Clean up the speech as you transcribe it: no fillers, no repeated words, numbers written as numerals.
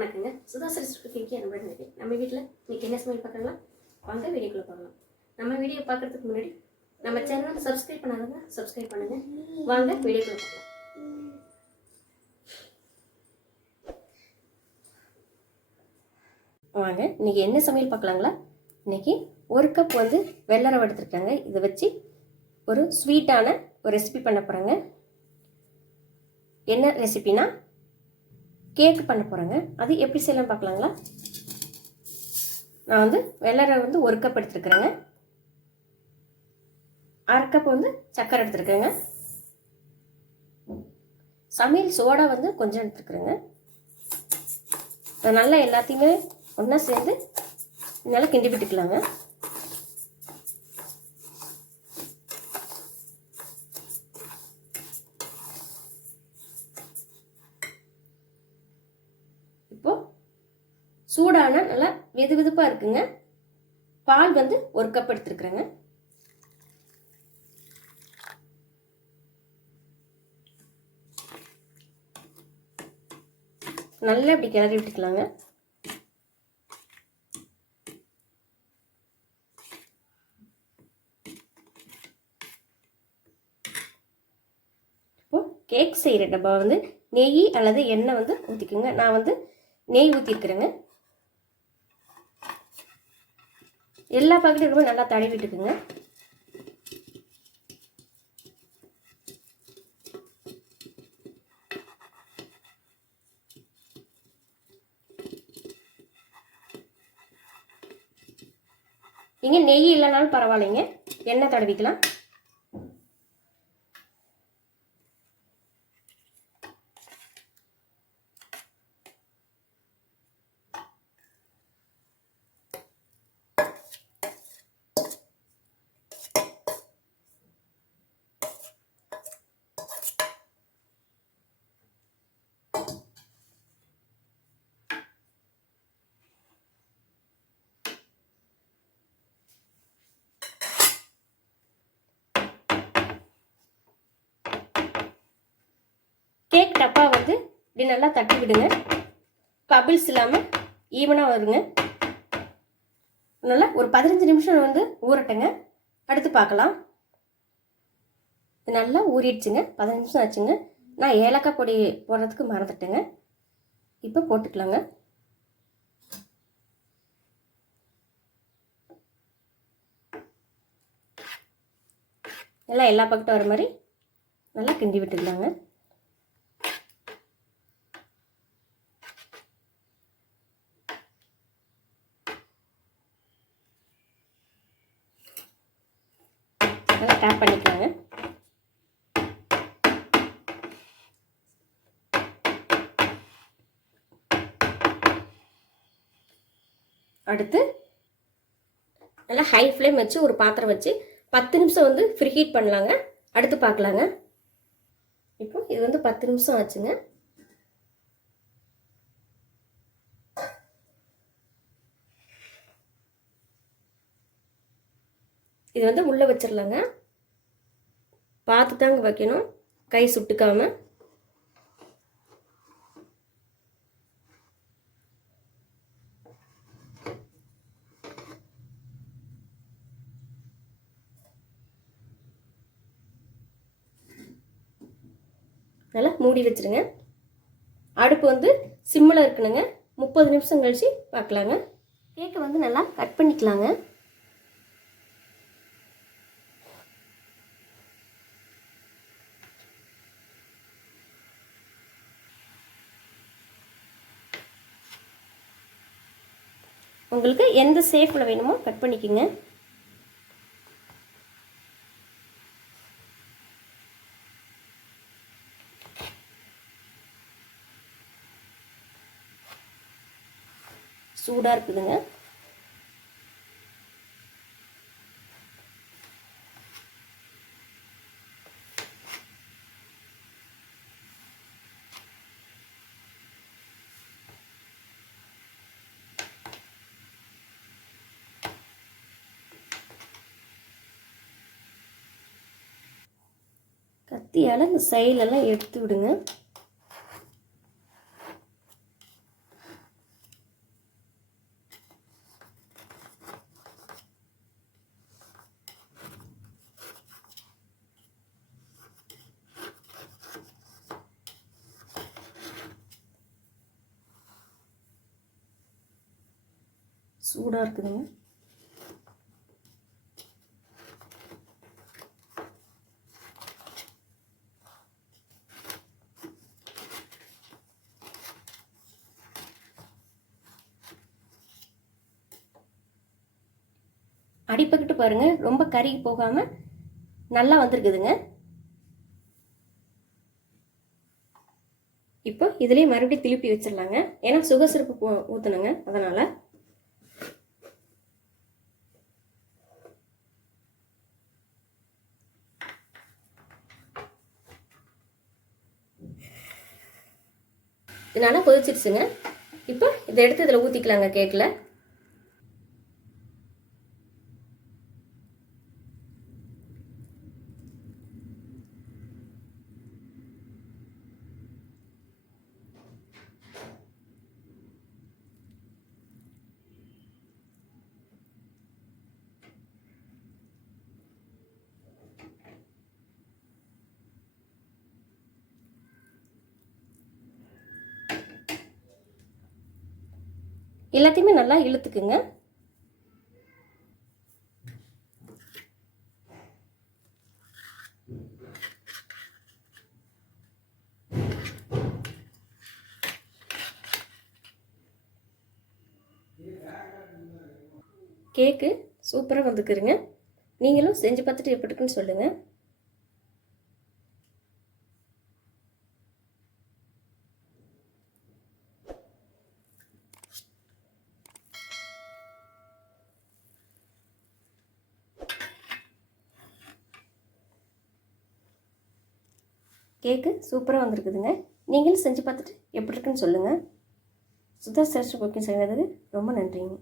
வணக்கங்க. சுதாஸ் குக்கிங்க்கு என்னோட நினைக்கிறேன். நம்ம வீட்டில் இன்னைக்கு என்ன சமையல் பார்க்கலாம் வாங்க வீடியோக்குள்ளே பார்க்கலாம். நம்ம வீடியோ பார்க்கறதுக்கு முன்னாடி நம்ம சேனலை சப்ஸ்கிரைப் பண்ணாதவங்க சப்ஸ்கிரைப் பண்ணுங்க. வாங்க வீடியோக்குள்ளே பார்க்கலாம். வாங்க இன்னைக்கு என்ன சமையல் பார்க்கலாங்களா. இன்னைக்கு ஒரு கப் வெள்ளை ரவை எடுத்துருக்காங்க. இதை வச்சு ஒரு ஸ்வீட்டான ஒரு ரெசிபி பண்ண போகிறாங்க. என்ன ரெசிபினா கேக் பண்ண போகிறேங்க. அது எப்படி செய்யலாம் பார்க்கலாங்களா. நான் வெள்ளை ரவை ஒரு கப் எடுத்துருக்குறேங்க. அரை கப் சர்க்கரை எடுத்துருக்கேங்க. சமையல் சோடா கொஞ்சம் எடுத்துருக்குறேங்க. நல்லா எல்லாத்தையுமே ஒன்றா சேர்ந்து நல்லா கிண்டி விட்டுக்கலாங்க. இப்போ சூடான நல்லா வெது வெதுப்பாக இருக்குங்க. பால் ஒரு கப் எடுத்துருக்குறேங்க. நல்லா இப்படி கிளறி விட்டுக்கலாங்க. இப்போ கேக் செய்கிற டப்பா நெய் அல்லது எண்ணெய் ஊற்றிக்குங்க. நான் நெய் ஊற்றிருக்கிறேங்க. எல்லா பக்கத்துக்கும் நல்லா தடவி விட்டுக்குங்க. நீங்கள் நெய் இல்லைனாலும் பரவாயில்லைங்க, எண்ணெய் தடவிக்கலாம். கேக் டப்பா இப்படி நல்லா தட்டி விடுங்க. பபிள்ஸ் இல்லாமல் ஈவனாக வருங்க. நல்லா ஒரு 15 நிமிஷம் ஊறட்டுங்க. அடுத்து பார்க்கலாம். நல்லா ஊறிடுச்சுங்க. 15 நிமிஷம் ஆச்சுங்க. நான் ஏலக்காய் பொடி போடுறதுக்கு மறந்துட்டேங்க. இப்போ போட்டுக்கலாங்க. நல்லா எல்லா பக்கட்டும் வர மாதிரி நல்லா கிண்டி விட்டுக்கலாங்க. நல்லா டேப் பண்ணிக்கலாங்க. அடுத்து நல்லா ஹை ஃப்ளேம் வச்சு ஒரு பாத்திரம் வச்சு 10 நிமிஷம் ஃப்ரீ ஹீட் பண்ணலாங்க. அடுத்து பார்க்கலாங்க. இப்போ இது 10 நிமிஷம் ஆச்சுங்க. இது உள்ளே வச்சிடலாங்க. பார்த்து தாங்க வைக்கணும், கை சுட்டுக்காம. நல்லா மூடி வச்சிருங்க. அடுப்பு சிம்மில் இருக்கணுங்க. 30 நிமிஷம் கழிச்சு பார்க்கலாங்க. கேக்கை நல்லா கட் பண்ணிக்கலாங்க. உங்களுக்கு எந்த ஷேப்பில் வேணுமோ கட் பண்ணிக்கோங்க. சூடாக இருக்குதுங்க. கத்தியால் இந்த சைடெல்லாம் எடுத்து விடுங்க. சூடாக இருக்குதுங்க. அடிப்பக்கிட்டு பாருங்கள், ரொம்ப கறி போகாமல் நல்லா வந்திருக்குதுங்க. இப்போ இதுலேயே மறுபடியும் திருப்பி வச்சிடலாங்க. ஏன்னா சுகர் சிரப்பு ஊற்றணுங்க, அதனால். இதனால் கொதிச்சிருச்சுங்க. இப்போ இதை எடுத்து இதில் ஊற்றிக்கலாங்க கேக்கில். எல்லாத்தையுமே நல்லா இழுத்துக்குங்க. கேக்கு சூப்பராக வந்துக்குதுங்க. நீங்களும் செஞ்சு பார்த்துட்டு எப்படி இருக்குன்னு சொல்லுங்கள். கேக்கு சூப்பராக வந்துருக்குதுங்க. நீங்களும் செஞ்சு பார்த்துட்டு எப்படி இருக்குன்னு சொல்லுங்கள். சுதா சேஷ்ட குக்கிங் செய்வதுக்கு ரொம்ப நன்றிங்க.